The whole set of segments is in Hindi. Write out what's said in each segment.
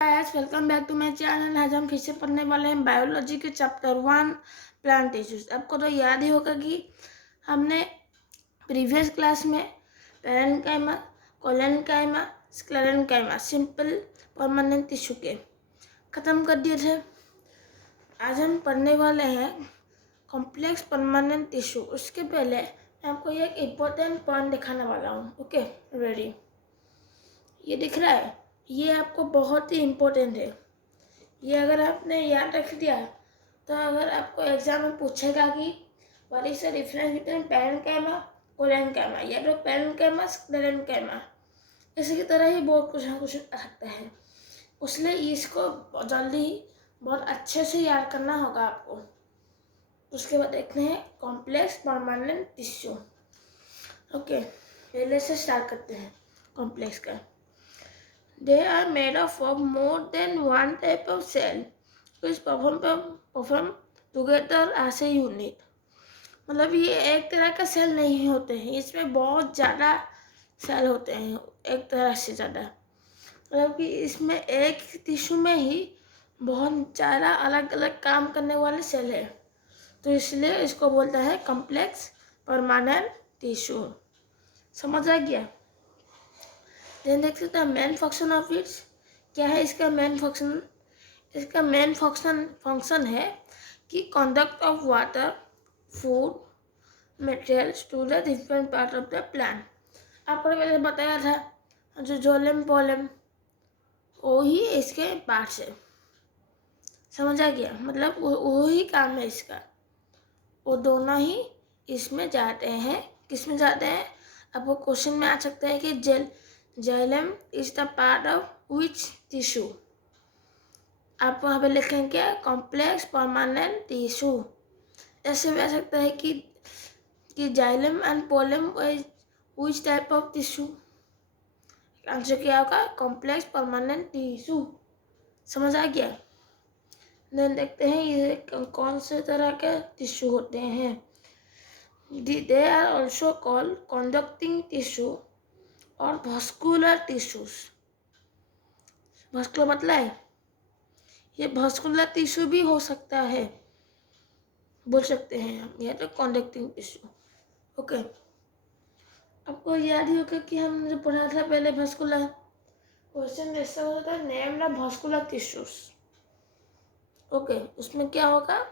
Guys, welcome back to my channel. आज हम फिर से पढ़ने वाले हैं बायोलॉजी के चैप्टर 1 प्लांट टिश्यूज। आपको तो याद ही होगा कि हमने प्रीवियस क्लास में parenchyma, collenchyma, sclerenchyma simple permanent tissue के ख़त्म कर दिए थे। आज हम पढ़ने वाले हैं कॉम्प्लेक्स परमानेंट टिश्यू। उसके पहले मैं आपको एक इम्पोर्टेंट पॉइंट दिखाने वाला हूँ। Okay, ready? ये दिख रहा है, ये आपको बहुत ही इम्पोर्टेंट है। ये अगर आपने याद रख दिया तो अगर आपको एग्जाम में पूछेगा कि what is the difference between parenchyma collenchyma या तो पैरेन्काइमा स्क्लेरेन्काइमा, इसी की तरह ही बहुत कुछ ना कुछ आ सकता है। इसलिए इसको जल्दी बहुत अच्छे से याद करना होगा आपको। उसके बाद देखते हैं कॉम्प्लेक्स परमानेंट टिश्यू। ओके, पहले से स्टार्ट करते हैं कॉम्प्लेक्स का। They are made up of more than one type of cell which perform together as a unit. मतलब ये एक तरह का सेल नहीं होते हैं, इसमें बहुत ज़्यादा सेल होते हैं, एक तरह से ज़्यादा। मतलब कि इसमें एक टिश्यू में ही बहुत ज़्यादा अलग अलग काम करने वाले सेल है, तो इसलिए इसको बोलता है कॉम्प्लेक्स परमानेंट टिश्यू। समझ आ गया? देन देखते हैं मेन फंक्शन ऑफ इट्स। क्या है इसका मेन फंक्शन? इसका मेन फंक्शन है कि conduct of water, food materials to the different part of the plant. आपको पहले बताया था जो जोलेम पोलेम वो ही इसके पार्ट्स है। समझ आ गया? मतलब वो ही काम है इसका, वो दोनों ही इसमें जाते हैं। किस में जाते हैं? आपको क्वेश्चन में आ सकता है कि Xylem is the part of which tissue? आप वहाँ पे लिखेंगे क्या? Complex permanent tissue. ऐसे भी आ सकता है कि xylem and pollen which type of tissue. Answer क्या होगा? Complex permanent tissue. समझ आ गया? देन देखते हैं ये कौन से तरह के टिश्यू होते हैं। They are also called conducting tissue और भस्कुलर टिश्यूज। भस्कुलर मतलब है ये भस्कुलर टिश्यू भी हो सकता है, बोल सकते हैं हम, या तो कंडक्टिंग टिश्यू। ओके, आपको याद ही होगा कि हमने जो पढ़ा था पहले भस्कुलर, क्वेश्चन जैसा होता था name the vascular tissues. Okay, उसमें क्या होगा?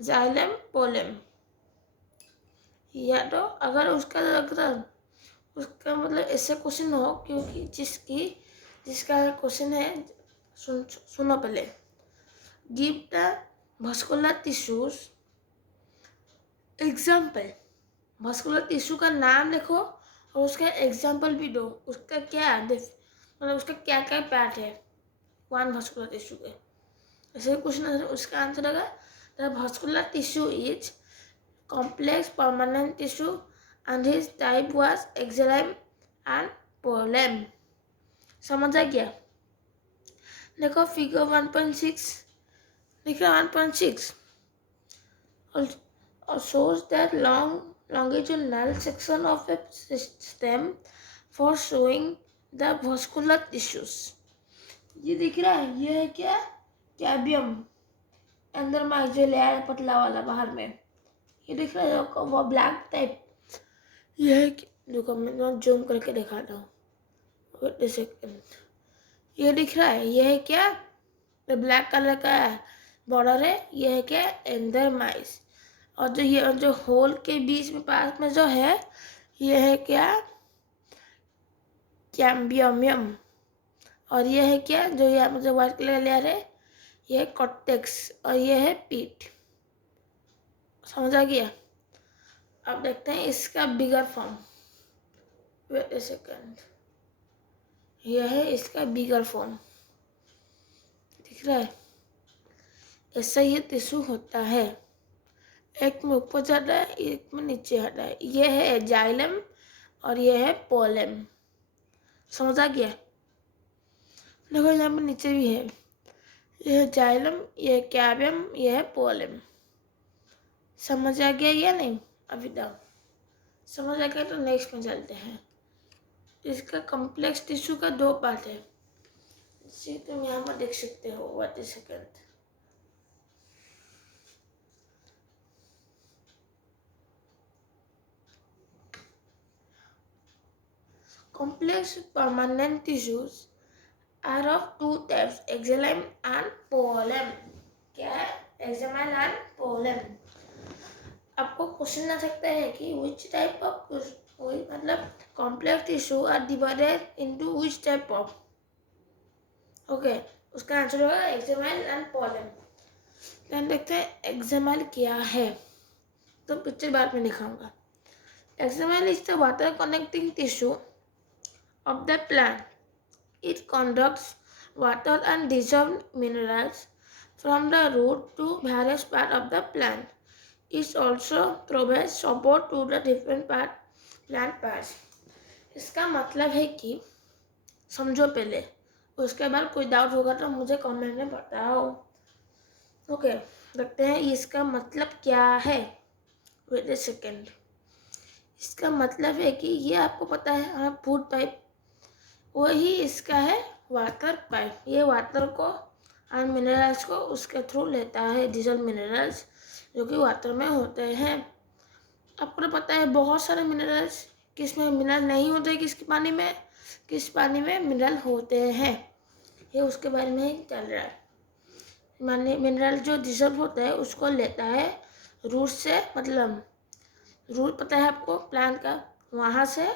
जाइलम पोलेम, या तो अगर उसका मतलब ऐसे क्वेश्चन हो, क्योंकि जिसका क्वेश्चन है सुनो पहले। Give the vascular tissues example. Vascular tissue का नाम लिखो और उसका एग्जाम्पल भी दो। उसका क्या मतलब उसका क्या क्या पार्ट है वन भस्कुलर टिश्यू के। ऐसे क्वेश्चन उसका आंसर होगा the vascular tissue is complex permanent tissue and his type was xylem and phloem। समझ आ गया? देखो फिगर 1.6, देखो 1.6 shows that longitudinal section of a stem for showing the vascular tissues। ये दिख रहा है, ये है क्या? कैबियम, अंदर में जो लेयर है पतला वाला बाहर में, ये दिख रहा है वो ब्लैक टाइप। ये है देखो, मैं जूम करके दिखाता हूँ, वेट अ सेकंड। ये दिख रहा है, ये है क्या? तो ब्लैक कलर का बॉर्डर है, ये है क्या? एंडरमाइस। और जो ये जो होल के बीच में पास में जो है, ये है क्या? कैम्बियम। और ये है क्या? जो यहाँ में जो व्हाइट कलर लेयर है, ये है कॉर्टेक्स और ये है पीट। समझ आ गया? अब देखते हैं इसका बिगर फॉर्म। वेट अ सेकंड, यह है इसका बिगर फॉर्म, दिख रहा है? ऐसा ये टिश्यू होता है, एक में ऊपर जाता है, एक में नीचे हटा है। यह है जाइलम और यह है पोलेम। समझ आ गया? देखो यहाँ पे नीचे भी है, यह है जाइलम, यह है कैबियम, यह है पोलेम। समझ आ गया या नहीं? अभी तक समझ आ गया तो नेक्स्ट में चलते हैं। इसका कॉम्प्लेक्स टिश्यू का दो पार्ट है, जी तुम यहाँ पर देख सकते हो। Wait a second. Complex permanent tissues are of two types, exalyme and poem। क्या है? exalyme and poem। आपको क्वेश्चन आ सकता है कि which type of मतलब complex tissue are divided into which type of। Okay उसका आंसर होगा एक्जामाइल एंड पोलम। देन देखते हैं एक्जामाइल क्या है, तो पिक्चर बाद में दिखाऊंगा। Xylem is the water connecting tissue of the plant. It conducts water and dissolved minerals from the root to various parts of the plant. It also provides support to the different plant parts. इसका मतलब है कि समझो पहले, उसके बाद कोई डाउट होगा तो मुझे कमेंट में बताओ। ओके देखते हैं इसका मतलब क्या है। Wait a second. इसका मतलब है कि ये आपको पता है हमें फूड पाइप, वही इसका है वाटर पाइप। ये वाटर को और मिनरल्स को उसके थ्रू लेता है, डिजल्व मिनरल्स जो कि वाटर में होते हैं। आपको तो पता है बहुत सारे मिनरल्स, किस में मिनरल नहीं होते, किस पानी में मिनरल होते हैं, ये उसके बारे में ही चल रहा है। माने मिनरल जो डिजल्व होता है उसको लेता है रूट से, मतलब रूट पता है आपको प्लांट का, वहाँ से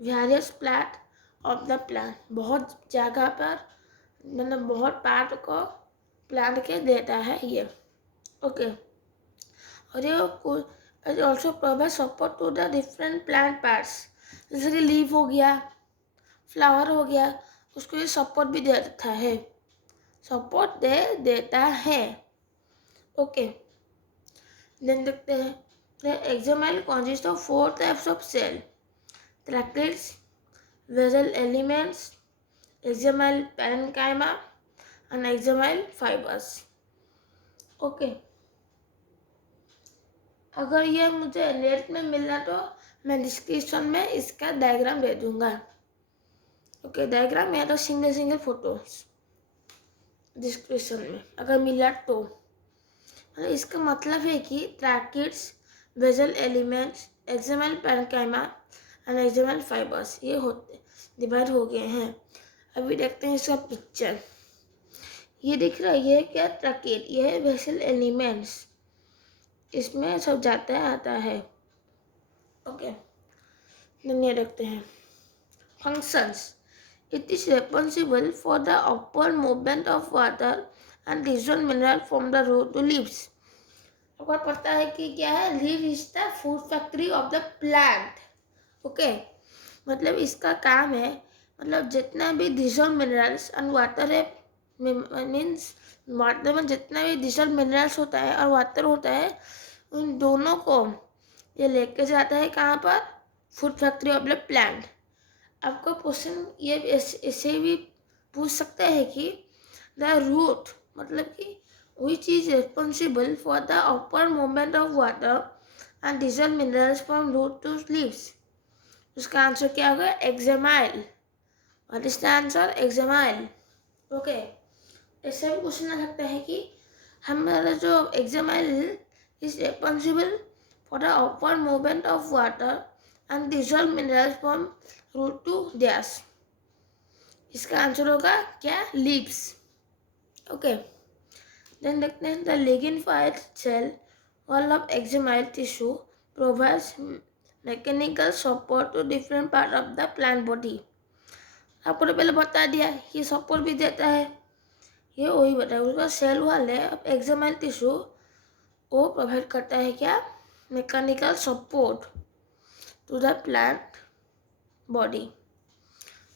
various part of the plant, बहुत जगह पर मतलब बहुत पार्ट को प्लांट के देता है ये। ओके और ये also provide support to the different plant parts. जैसे कि लीफ हो गया, फ्लावर हो गया, उसको ये सपोर्ट भी देता है, सपोर्ट देता है। ओके देन देखते हैं the xylem consist of 4 types of cell, tracheids, vessel elements, xylem parenchyma and xylem fibres. Okay अगर ये मुझे नेट में मिलना तो मैं डिस्क्रिप्शन में इसका डायग्राम दे दूंगा। ओके डायग्राम या तो सिंगल फोटोज डिस्क्रिप्शन में अगर मिला तो। इसका मतलब है कि tracheids, vessel elements, xylem parenchyma and xylem fibres ये होते डिवाइड हो गए हैं। अभी देखते हैं इसका पिक्चर। ये दिख रहा है, ये क्या ट्रैकिड, ये है वेसल एलिमेंट्स, इसमें सब जाता है आता है। ओके धन्यवाद देखते हैं functions. It is responsible for the upward movement of water and dissolved mineral from the root to leaves. आपको पता है कि क्या है, leave is the food factory of the plant. Okay मतलब इसका काम है, मतलब जितना भी डिजॉल्व मिनरल्स एंड वाटर है, मीन्स वाटर में जितना भी डिजॉल्व मिनरल्स होता है और वाटर होता है, उन दोनों को ये लेके जाता है कहाँ पर, food factory of the plant. आपको क्वेश्चन ये ऐसे भी पूछ सकता है कि द रूट मतलब कि which is responsible for the upward movement of water and dissolved minerals from root to leaves। उसका आंसर क्या होगा, xylem. What is the answer, xylem. Okay ऐसा भी क्वेश्चन आ सकता है कि हमारा जो xylem is responsible for the upward movement of water and dissolved minerals from root to dash। इसका आंसर होगा क्या, leaves। ओके देन देखते हैं the lignified cell wall of xylem tissue provides mechanical support to different part of the plant body. आपको तो पहले बता दिया ये सपोर्ट भी देता है, ये वही बताया। उसका सेल वॉल है एक्जामाइल टिश्यू, वो प्रोवाइड करता है क्या, mechanical support to the plant body.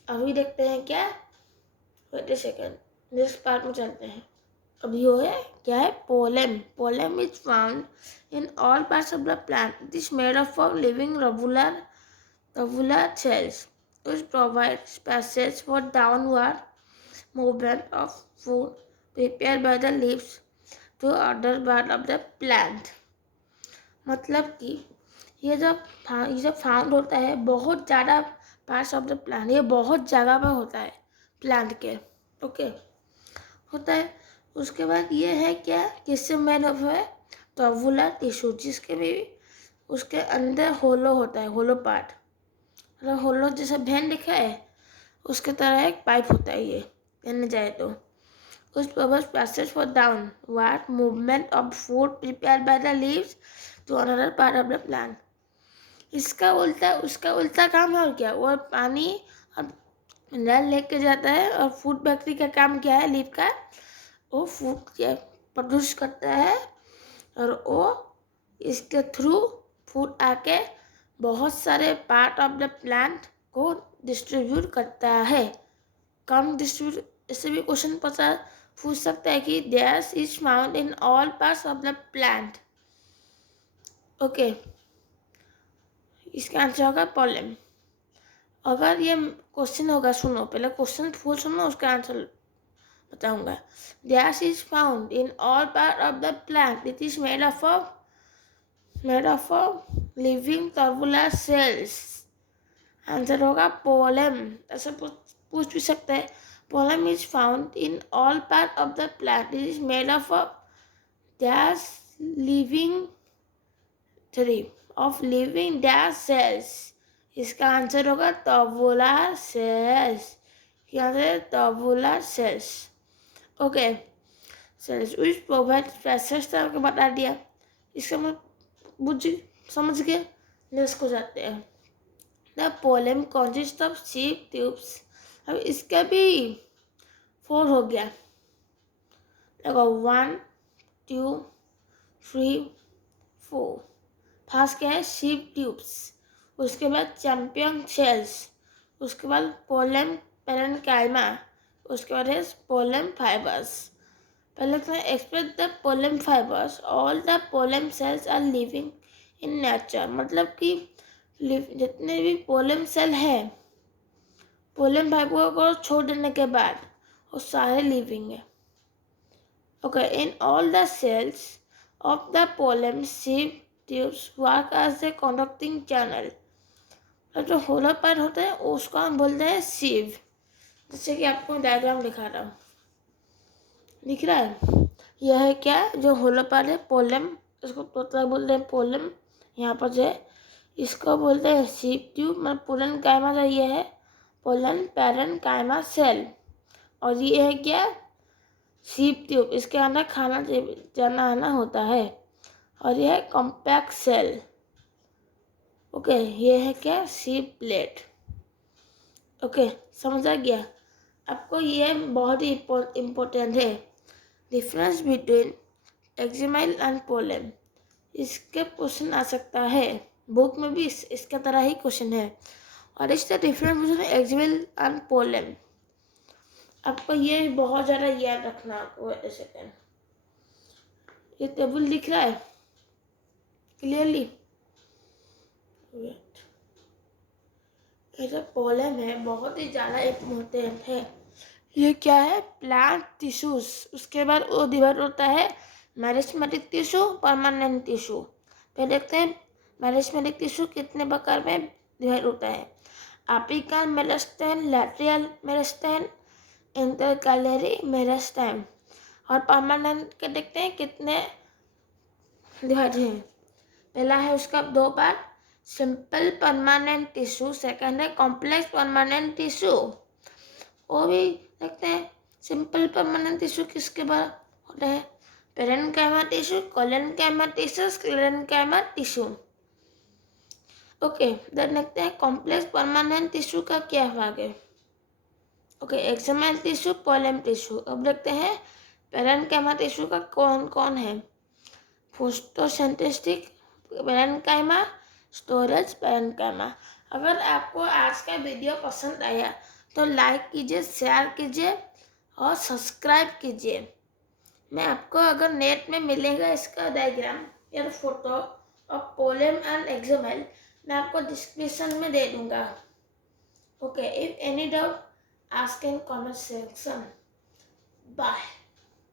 अभी देखते हैं क्या, wait a second next part में चलते हैं। अभी वो है क्या है, phloem. Phloem is found in all parts of the plant. It is made up of living रवुलर cells which provides passage for downward movement of food prepared by the leaves to other part of the plant। मतलब कि ये जब फाउंड होता है बहुत ज़्यादा पार्ट्स ऑफ द प्लांट, ये बहुत जगह पर होता है प्लांट के। ओके होता है। उसके बाद ये है क्या, किससे मेड ऑफ है, टर्बुलर टिश्यू, जिसके भी उसके अंदर होलो होता है, होलो पार्ट, मतलब होलो जैसा वेन दिखा है उसके तरह एक पाइप होता है ये, कहने जाए तो। उस purpose passage for downward movement of food prepare by the leaves to another part of the plant. इसका उल्टा, उसका उल्टा काम है और क्या, वो पानी और मिनरल लेके जाता है। और फूड बैक्टीरिया का काम क्या है, लीफ का, वो फूड प्रोड्यूस करता है और वो इसके थ्रू फूड आके बहुत सारे पार्ट ऑफ द प्लांट को डिस्ट्रीब्यूट करता है। कम डिस्ट्रीब्यूट, इससे भी क्वेश्चन पूछ सकता है कि gas is found in all parts of the plant. Okay, इसका आंसर होगा पोलेम। अगर ये क्वेश्चन होगा, सुनो पहले क्वेश्चन फुल सुनो, उसका आंसर बताऊंगा। Gas is found in all part of the plant, it is made of living tubular cells. Answer होगा पोलेम। ऐसा पूछ भी सकते हैं, phloem is found in all part of the plant, it is made of gas living of living gas cells. इसका आंसर होगा टर्बुलर सेल्स। क्या है, tubular cells. Okay, cells which provide passage आपको बता दिया, इसका मैं समझ गए। नेक्स्ट को जाते हैं। The phloem consist of sieve tubes. अब इसका भी 4 हो गया, देखो 1 2 3 4। फर्स्ट क्या है, सीप ट्यूब्स, उसके बाद चैंपियन सेल्स, उसके बाद पोलेम पैरेन्काइमा, उसके बाद है पोलेम फाइबर्स। पहले तो express the phloem fibres, all the phloem cells are living in nature. मतलब कि जितने भी पोलेम सेल है, पोलेम फाइबर को छोड़ देने के बाद वो सारे लिविंग है। Okay, in all the cells of the phloem sieve tubes work as a conducting channel. जो होलो पार्ट होता है उसको हम बोलते हैं सीव, जैसे कि आपको डायग्राम दिखा रहा हूँ, दिख रहा है। यह है क्या, जो होलो पार्ट है पोलेम, इसको तोता बोलते हैं पोलेम। यहाँ पर जो है इसको बोलते हैं सीप ट्यूब, मतलब पोलन कायमा जो ये है पोलन पैरेन्काइमा सेल। और ये है क्या, सीप ट्यूब, इसके अंदर खाना जाना आना होता है। और यह है कॉम्पैक्ट सेल। ओके, ये है क्या, सीप प्लेट। ओके, समझा गया आपको। ये बहुत ही इम्पोर्टेंट है, डिफरेंस बिटवीन एक्जिमाइल एंड पोलेम। इसके क्वेश्चन आ सकता है, बुक में भी इसका तरह ही क्वेश्चन है। और इसका डिफरेंस बिटवीन एक्जिमाइल एंड पोलेम, आपको ये बहुत ज़्यादा याद रखना। आपको सेकेंड, ये टेबल दिख रहा है क्लियरली। ये पोलेम है, बहुत ही ज़्यादा इम्पोर्टेंट है। ये क्या है, प्लांट टिश्यूज। उसके बाद वो डिवाइड होता है मेरिस्टेमेटिक टिश्यू, परमानेंट टिश्यू। फिर देखते हैं मेरिस्टेमेटिक टिश्यू कितने प्रकार में डिवाइड होता है, apical meristem, lateral meristem, intercalary meristem. और परमानेंट के देखते हैं कितने डिवाइड हैं। पहला है उसका 2 part, simple permanent tissue, second है कॉम्प्लेक्स परमानेंट टिश्यू। वो भी देखते हैं सिंपल परमानेंट टिश्यू किसके बाद होता है, parenchyma tissue, collenchyma tissue, sclerenchyma tissue. Okay, then देखते हैं कॉम्प्लेक्स परमानेंट टिश्यू का क्या भाग है। Okay, xylem tissue, phloem tissue. अब देखते हैं पैरेन्काइमा टिश्यू का कौन कौन है, फोटोसिंथेटिक पैरेन्काइमा, स्टोरेज पैरेन्काइमा। अगर आपको आज का वीडियो पसंद आया तो लाइक कीजिए, शेयर कीजिए और सब्सक्राइब कीजिए। मैं आपको अगर नेट में मिलेगा इसका डायग्राम या फोटो और पोलेम एंड एक्सोमाइल, मैं आपको डिस्क्रिप्शन में दे दूंगा। Okay, if any doubt ask in comment section. Bye.